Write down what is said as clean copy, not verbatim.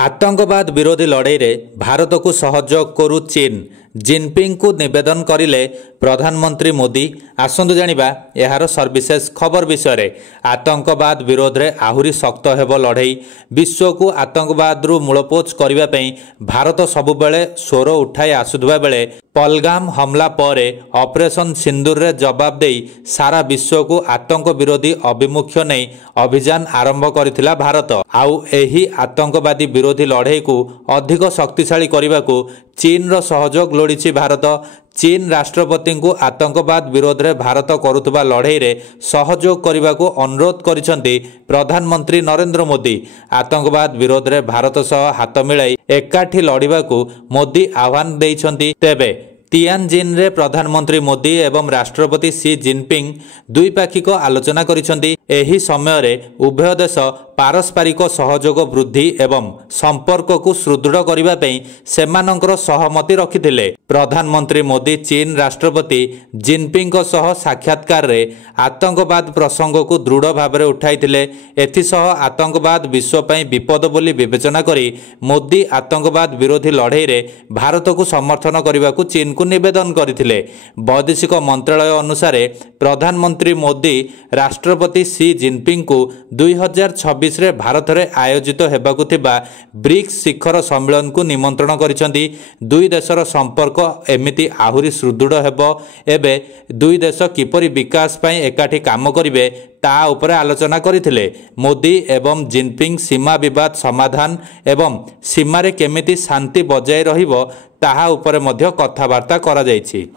आतंकवाद विरोधी लड़ाई में भारत को सहयोग करू चीन जिनपिंग को निवेदन करिले प्रधानमंत्री मोदी। आसंतु जानिबा यार सर्विशेष खबर विषय। आतंकवाद विरोध में आहुरी शक्त हेब लड़ाई। विश्व को आतंकवाद मूलपोच करने भारत सबुबले स्वर उठाई आसुवा बेले पहलगाम हमला पर ऑपरेशन सिंदूर रे जवाब दे सारा विश्व को आतंक विरोधी अभिमुख्य नहीं अभियान आरंभ करथिला भारत। आउ एही आतंकवादी विरोधी लड़ाई को अधिक शक्तिशाली करने को चीन रो सहयोग लोड़ी भारत। चीन राष्ट्रपति को आतंकवाद विरोध में भारत करुवा लड़ाई रे सहयोग करने को अनुरोध करिसेंती प्रधानमंत्री नरेंद्र मोदी। आतंकवाद विरोध में भारत सह हाथ मिलाई एकाठी लड़िबा को मोदी आह्वान देइछंती। तेबे तियानजिन रे प्रधानमंत्री मोदी एवं राष्ट्रपति सी जिनपिंग द्विपाक्षिक आलोचना करिसेंती। एही समय रे उभय देश पारस्परिक सहयोग वृद्धि एवं संपर्क को सुदृढ़ करने पई सेमानंकर सहमति रखिथिले। प्रधानमंत्री मोदी चीन राष्ट्रपति जिनपिंग सह साक्षात्कार रे आतंकवाद प्रसंग को दृढ़ भाव में उठाइथिले। एथिसह आतंकवाद विश्व पई विपद बोली विवेचना करी मोदी आतंकवाद विरोधी लड़ाई रे भारत को समर्थन करने को चीन को निवेदन करथिले। वैदेशिक मंत्रालय अनुसार प्रधानमंत्री मोदी राष्ट्रपति सी जिनपिंग को 2026 रे भारत रे आयोजित हेबाकु थिबा ब्रिक्स शिखर सम्मेलन को निमंत्रण करिसेंती। दुई देशर संपर्क एमिति आहुरी सुदृढ़ हेबो। एबे दुई देश किपरि विकास पई एकाठी काम करिवे ता उपरे आलोचना करथिले। मोदी एवं जिनपिंग सीमा विवाद समाधान एवं सीमा रे केमिति शांति बजाय रहिबो ताहा उपरे मध्य कथाबार्ता करा जायछि।